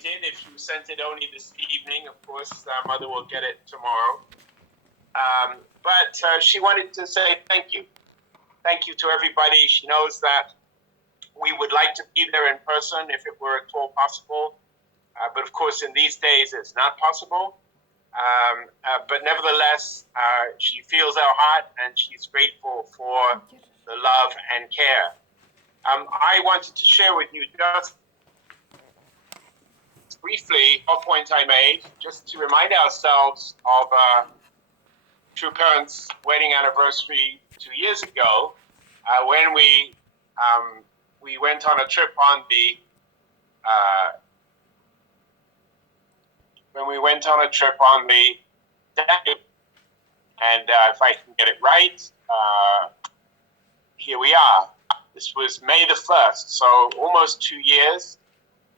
did. If you sent it only this evening, of course, Mother will get it tomorrow. But she wanted to say thank you. Thank you to everybody. She knows that we would like to be there in person if it were at all possible. But of course, in these days, it's not possible. But nevertheless, she feels our heart and she's grateful for the love and care. I wanted to share with you just briefly a point I made, just to remind ourselves of True Parents' wedding anniversary 2 years ago, when we went on a trip on the Danube. And if I can get it right, here we are. This was May the 1st, so almost 2 years.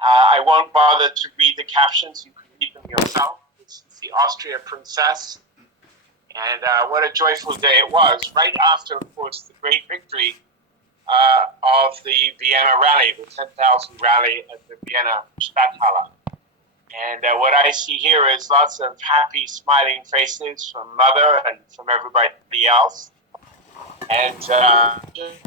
I won't bother to read the captions. You can read them yourself. This is the Austria Princess. And what a joyful day it was. Right after, of course, the great victory of the Vienna rally, the 10,000 rally at the Vienna Stadthalle. And what I see here is lots of happy, smiling faces from Mother and from everybody else. And just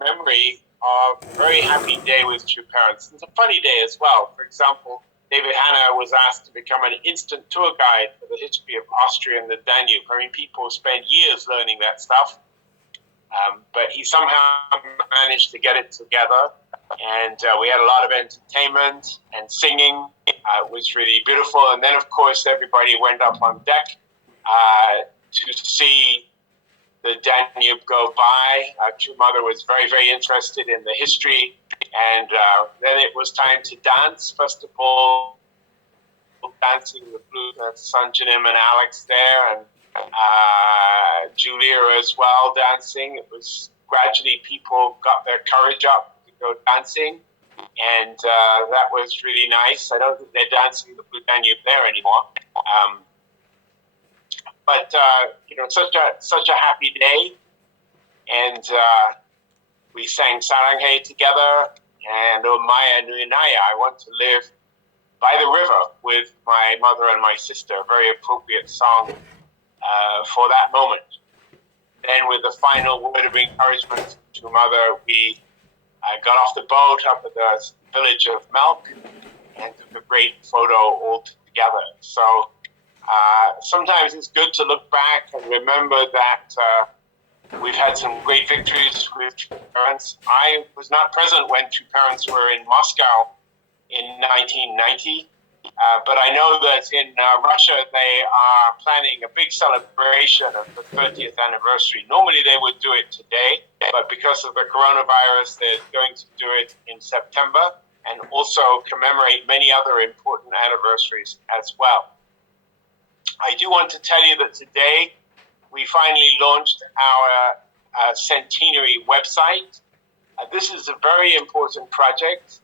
memory of a very happy day with True Parents. It's a funny day as well. For example, David Hanna was asked to become an instant tour guide for the history of Austria and the Danube. I mean, people spend years learning that stuff. But he somehow managed to get it together. And we had a lot of entertainment and singing. It was really beautiful. And then, of course, everybody went up on deck to see the Danube go by. True Mother was very, very interested in the history. And then it was time to dance. First of all, dancing with Sanjanim and Alex there, and Julia as well dancing. It was gradually people got their courage up to go dancing. And that was really nice. I don't think they're dancing the Blue Danube there anymore. But such a happy day, and we sang Saranghe together, and O Maya Nuinaya, I want to live by the river with my mother and my sister, a very appropriate song for that moment. Then with the final word of encouragement to Mother, we got off the boat up at the village of Melk and took a great photo all together. So sometimes it's good to look back and remember that we've had some great victories with True Parents. I was not present when True Parents were in Moscow in 1990, but I know that in Russia they are planning a big celebration of the 30th anniversary. Normally they would do it today, but because of the coronavirus, they're going to do it in September and also commemorate many other important anniversaries as well. I do want to tell you that today we finally launched our centenary website. This is a very important project.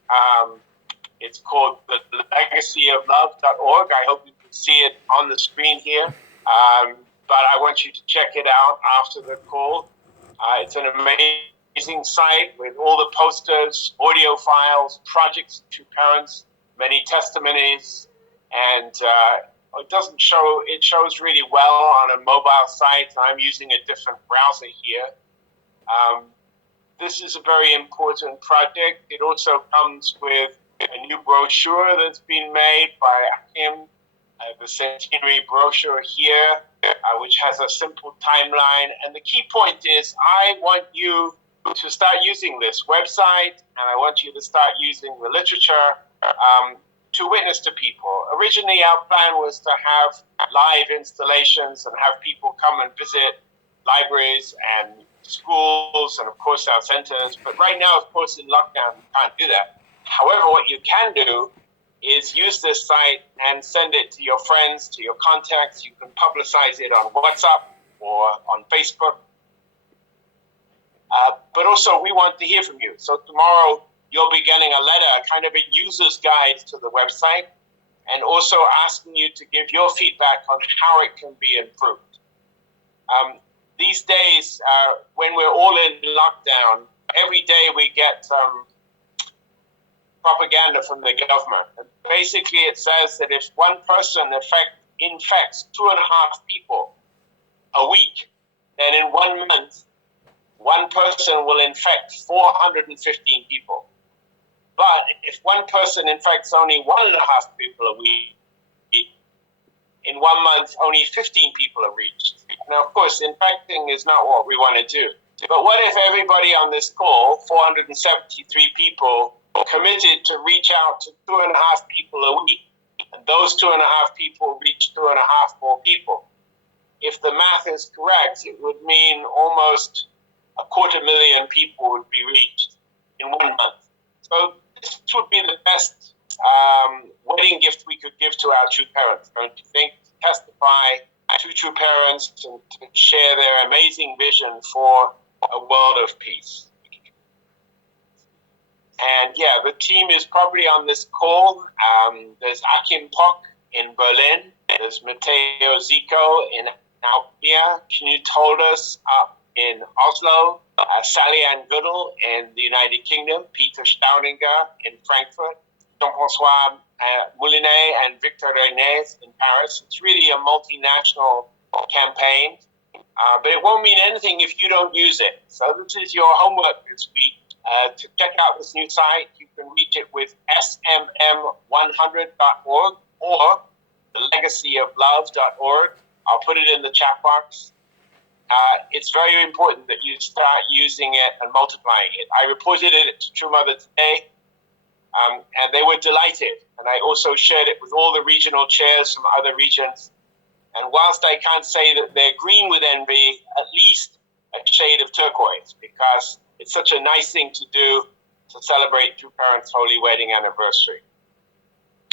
It's called the legacyoflove.org. I hope you can see it on the screen here. But I want you to check it out after the call. It's an amazing site with all the posters, audio files, projects of True Parents, many testimonies, and it shows really well on a mobile site. I'm using a different browser here. This is a very important project. It also comes with a new brochure that's been made by Akim, the centenary brochure here, which has a simple timeline. And the key point is I want you to start using this website, and I want you to start using the literature to witness to people. Originally, our plan was to have live installations and have people come and visit libraries and schools and, of course, our centers. But right now, of course, in lockdown, we can't do that. However, what you can do is use this site and send it to your friends, to your contacts. You can publicize it on WhatsApp or on Facebook. But also, we want to hear from you. So tomorrow, you'll be getting a letter, kind of a user's guide to the website, and also asking you to give your feedback on how it can be improved. These days, when we're all in lockdown, every day we get propaganda from the government. And basically, it says that if one person infects 2.5 people a week, then in 1 month, one person will infect 415 people. But if one person infects only 1.5 people a week, in 1 month, only 15 people are reached. Now, of course, infecting is not what we want to do. But what if everybody on this call, 473 people, committed to reach out to 2.5 people a week? And those 2.5 people reach 2.5 more people. If the math is correct, it would mean almost 250,000 people would be reached in 1 month. So this would be the best wedding gift we could give to our true parents, don't you think? To testify to true parents and to share their amazing vision for a world of peace. And yeah, the team is probably on this call. There's Akim Pok in Berlin. There's Matteo Zico in Aprea. Knut Holders up in Oslo. Sally Ann Goodall in the United Kingdom. Peter Staudinger in Frankfurt. Jean-François Moulinet and Victor Renes in Paris. It's really a multinational campaign, but it won't mean anything if you don't use it. So this is your homework this week. To check out this new site, you can reach it with smm100.org or thelegacyoflove.org. I'll put it in the chat box. It's very important that you start using it and multiplying it. I reported it to True Mother today. And they were delighted. And I also shared it with all the regional chairs from other regions. And whilst I can't say that they're green with envy, at least a shade of turquoise, because it's such a nice thing to do to celebrate True Parents' holy wedding anniversary.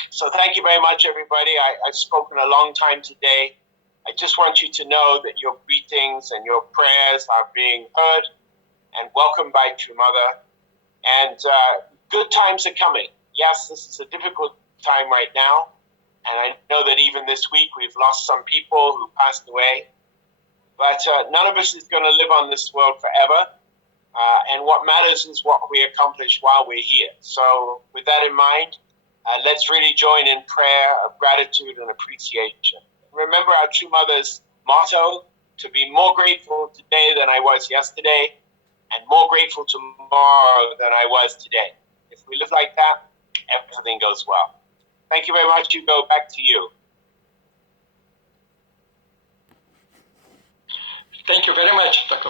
So thank you very much, everybody. I've spoken a long time today. I just want you to know that your greetings and your prayers are being heard and welcomed by True Mother. And good times are coming. Yes, this is a difficult time right now. And I know that even this week we've lost some people who passed away. But none of us is going to live on this world forever. And what matters is what we accomplish while we're here. So with that in mind, let's really join in prayer of gratitude and appreciation. Remember our True Mother's motto, to be more grateful today than I was yesterday, and more grateful tomorrow than I was today. If we live like that, everything goes well. Thank you very much. Hugo, back to you. Thank you very much, Dr.